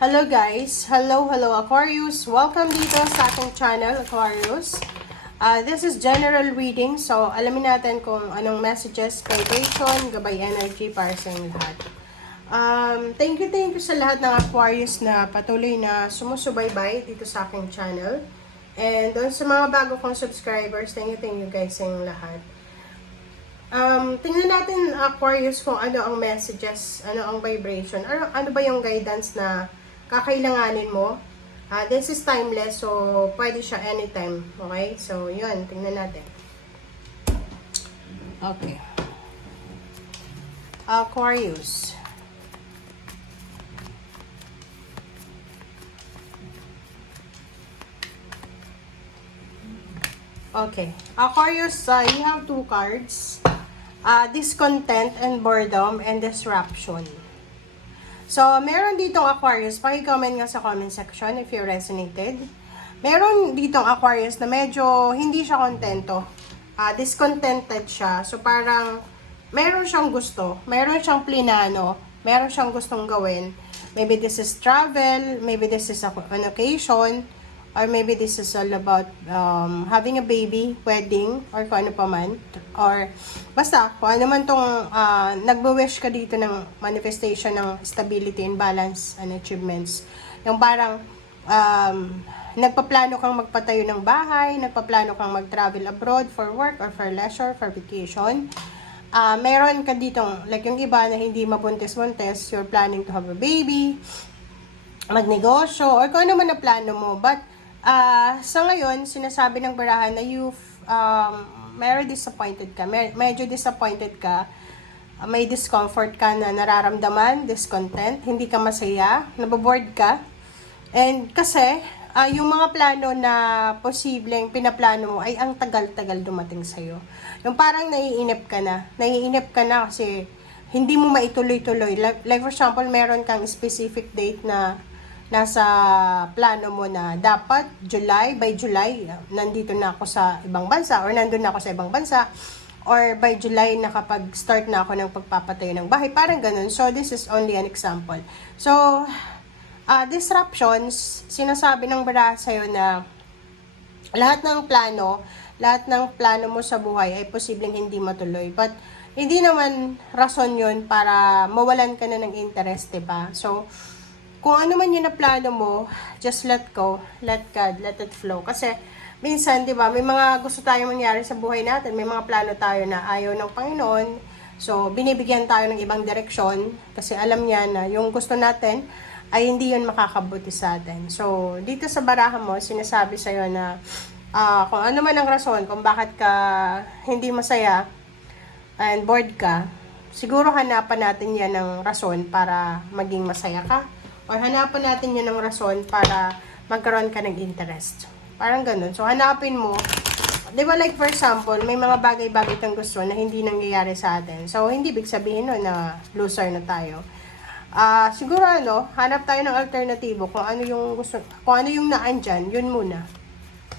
Hello guys! Hello Aquarius! Welcome dito sa aking channel, Aquarius. This is general reading. So, alamin natin kung anong messages, vibration, gabay energy para sa inyong lahat. Thank you sa lahat ng Aquarius na patuloy na sumusubaybay dito sa aking channel. And doon sa mga bago kong subscribers, thank you guys sa inyong lahat. Tingnan natin Aquarius kung ano ang messages, ano ang vibration, ano ba yung guidance na kakailanganin mo. This is timeless, so pwede siya anytime. Okay? So, yun. Tingnan natin. Okay. Aquarius. Okay. Aquarius, you have two cards. Discontent and boredom and disruption. So, meron ditong Aquarius, paki-comment nga sa comment section if you resonated. Meron ditong Aquarius na medyo hindi siya kontento. Discontented siya. So, parang meron siyang gusto, meron siyang plinano, meron siyang gustong gawin. Maybe this is travel, maybe this is an occasion, or maybe this is all about having a baby, wedding, or kung ano pa man. Or basta, kung ano man tong nagbe-wish ka dito ng manifestation ng stability and balance and achievements. Yung parang nagpaplano kang magpatayo ng bahay, nagpaplano kang mag-travel abroad for work or for leisure, for vacation. Meron ka ditong, like yung iba na hindi mabuntis-buntis, you're planning to have a baby, magnegosyo, or kung ano man na plano mo. But sa ngayon, sinasabi ng barahan na medyo disappointed ka. Medyo disappointed ka. May discomfort ka na nararamdaman, discontent, hindi ka masaya, naboboard ka. And kasi, yung mga plano na posibleng pinaplano mo ay ang tagal-tagal dumating sa'yo. Yung parang naiinip ka na. Naiinip ka na kasi hindi mo maituloy-tuloy. Like for example, meron kang specific date na nasa plano mo na dapat by July, nandito na ako sa ibang bansa or nandun na ako sa ibang bansa, or by July nakapag-start na ako ng pagpapatayo ng bahay, parang ganun. So, this is only an example. So, disruptions, sinasabi ng bara sa'yo na lahat ng plano mo sa buhay ay posibleng hindi matuloy. But, hindi naman rason yun para mawalan ka na ng interest, diba? So, kung ano man yun na plano mo, just let go, let God, let it flow. Kasi, minsan, di ba, may mga gusto tayong mangyari sa buhay natin, may mga plano tayo na ayaw ng Panginoon, so, binibigyan tayo ng ibang direksyon, kasi alam niya na yung gusto natin, ay hindi yun makakabuti sa atin. So, dito sa baraha mo, sinasabi sa'yo na, kung ano man ang rason, kung bakit ka hindi masaya, and bored ka, siguro hanapan natin yan ng rason para maging masaya ka. Or hanapan natin yun ng rason para magkaroon ka ng interest. Parang ganun. So, hanapin mo. Di ba like for example, may mga bagay-bagay kang gusto na hindi nangyayari sa atin. So, hindi big sabihin nun na loser na tayo. Siguro hanap tayo ng alternatibo kung ano yung gusto, kung ano yung naandyan, yun muna.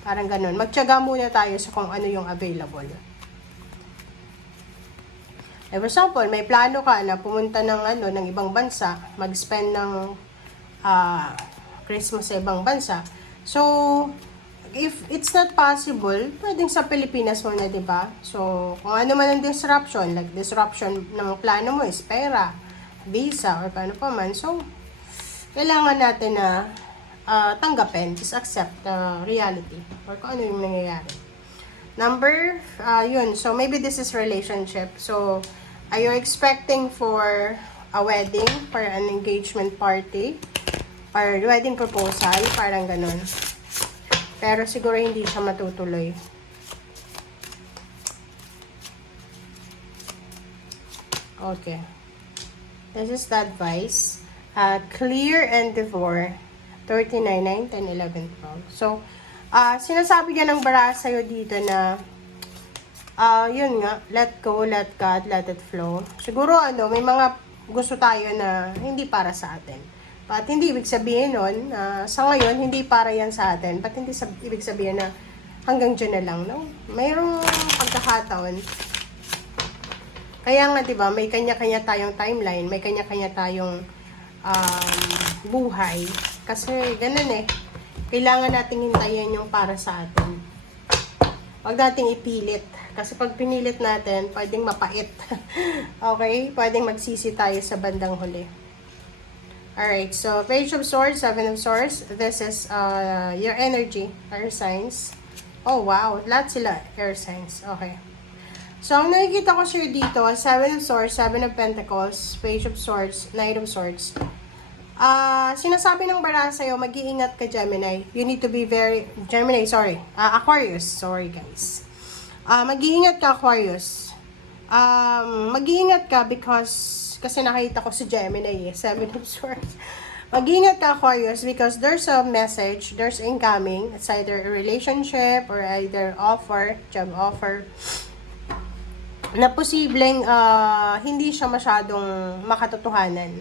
Parang ganun. Magtiyaga muna tayo sa kung ano yung available. For example, may plano ka na pumunta ng ibang bansa, mag-spend ng Christmas sa ibang bansa. So, if it's not possible, pwedeng sa Pilipinas muna, diba? So, kung ano man ang disruption, like disruption ng plano mo is pera, visa, or paano pa man. So, kailangan natin na tanggapin, just accept the reality, or kung ano yung nangyayari. Number, yun. So, maybe this is relationship. So, are you expecting for a wedding, for an engagement party, or wedding proposal, parang ganun. Pero siguro hindi siya matutuloy. Okay. This is the advice. Clear and devour. 39, 9, 10, 11, 12. So, sinasabi niya ng bara sa'yo dito na yun nga, let go, let God, let it flow. Siguro may mga gusto tayo na hindi para sa atin. At hindi ibig sabihin nun, sa ngayon, hindi para yan sa atin. But hindi ibig sabihin na hanggang dyan na lang, no? Mayroong pagkakataon. Kaya nga, diba, may kanya-kanya tayong timeline, may kanya-kanya tayong buhay. Kasi ganun eh. Kailangan nating hintayin yung para sa atin. Huwag nating ipilit. Kasi pag pinilit natin, pwedeng mapait. Okay? Pwedeng magsisi tayo sa bandang huli. Alright, so Page of Swords, Seven of Swords. This is your energy, air signs. Oh wow, lahat sila air signs. Okay. So, ang nakikita ko sa'yo dito, Seven of Swords, Seven of Pentacles, Page of Swords, Knight of Swords. Sinasabi ng baraha sa'yo, mag-iingat ka, Gemini. You need to be very, Aquarius. Sorry, guys. Mag-iingat ka, Aquarius. Mag-iingat ka because kasi nakita ko si Gemini, Seven of Swords. Mag-ingat ka, Aquarius, because there's a message, there's incoming. It's either a relationship or either offer, job offer, na posibleng hindi siya masyadong makatotohanan.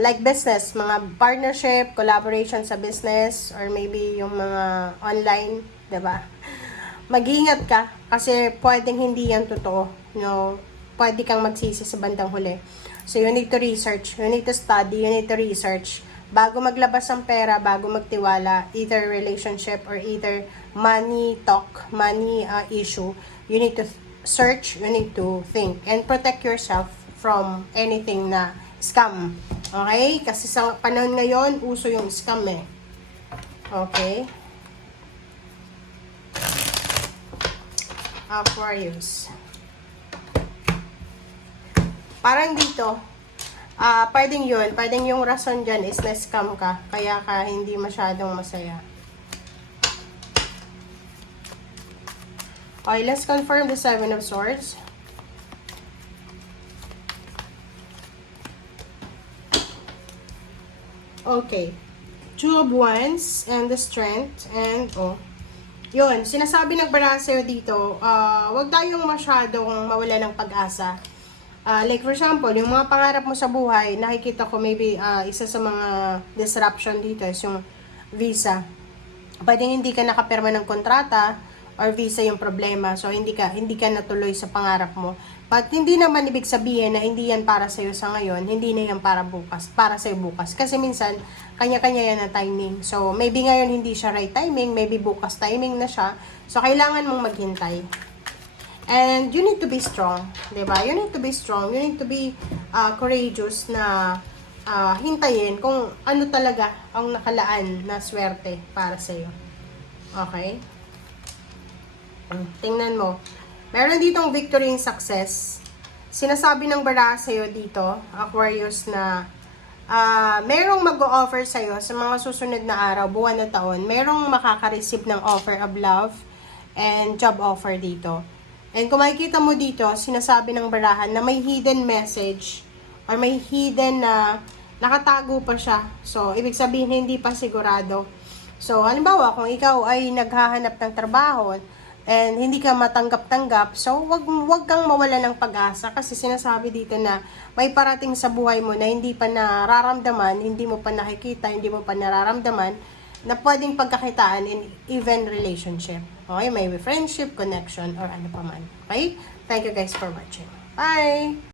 Like business, mga partnership, collaboration sa business, or maybe yung mga online, diba? Mag-ingat ka, kasi pwedeng hindi yan totoo, no? Pwede kang magsisi sa bandang huli. So, you need to research. You need to study. You need to research. Bago maglabas ng pera, bago magtiwala, either relationship or either money talk, money issue, you need to search, you need to think, and protect yourself from anything na scam. Okay? Kasi sa panahon ngayon, uso yung scam eh. Okay? Aquarius. Parang dito, pwedeng yun. Pwedeng yung rason dyan is na-scam ka. Kaya ka hindi masyadong masaya. Okay, let's confirm the Seven of Swords. Okay. Two of Wands and the Strength. And, yun. Sinasabi ng baraha sa'yo dito, wag tayong masyadong mawala ng pag-asa. Like for example, yung mga pangarap mo sa buhay, nakikita ko maybe isa sa mga disruption dito is yung visa. Pwedeng hindi ka nakapirma ng kontrata or visa yung problema. So hindi ka natuloy sa pangarap mo. But hindi naman ibig sabihin na hindi yan para sa iyo sa ngayon, hindi na yan para bukas, para sa bukas. Kasi minsan kanya-kanya yan na timing. So maybe ngayon hindi siya right timing, maybe bukas timing na siya. So kailangan mong maghintay. And you need to be strong, diba? You need to be strong. You need to be courageous na hintayin kung ano talaga ang nakalaan na swerte para sa'yo. Okay? Tingnan mo. Meron ditong victory and success. Sinasabi ng baraha sa'yo dito, Aquarius, na merong mag-o-offer sa'yo sa mga susunod na araw, buwan na taon. Merong makaka-receive ng offer of love and job offer dito. And kung makikita mo dito, sinasabi ng barahan na may hidden message or may hidden na nakatago pa siya. So, ibig sabihin hindi pa sigurado. So, halimbawa, kung ikaw ay naghahanap ng trabaho and hindi ka matanggap-tanggap, so wag kang mawala ng pag-asa kasi sinasabi dito na may parating sa buhay mo na hindi pa nararamdaman, hindi mo pa nakikita, hindi mo pa nararamdaman na pwedeng pagkakitaan in even relationship. Okay? May friendship, connection, or ano pa man. Okay? Thank you guys for watching. Bye!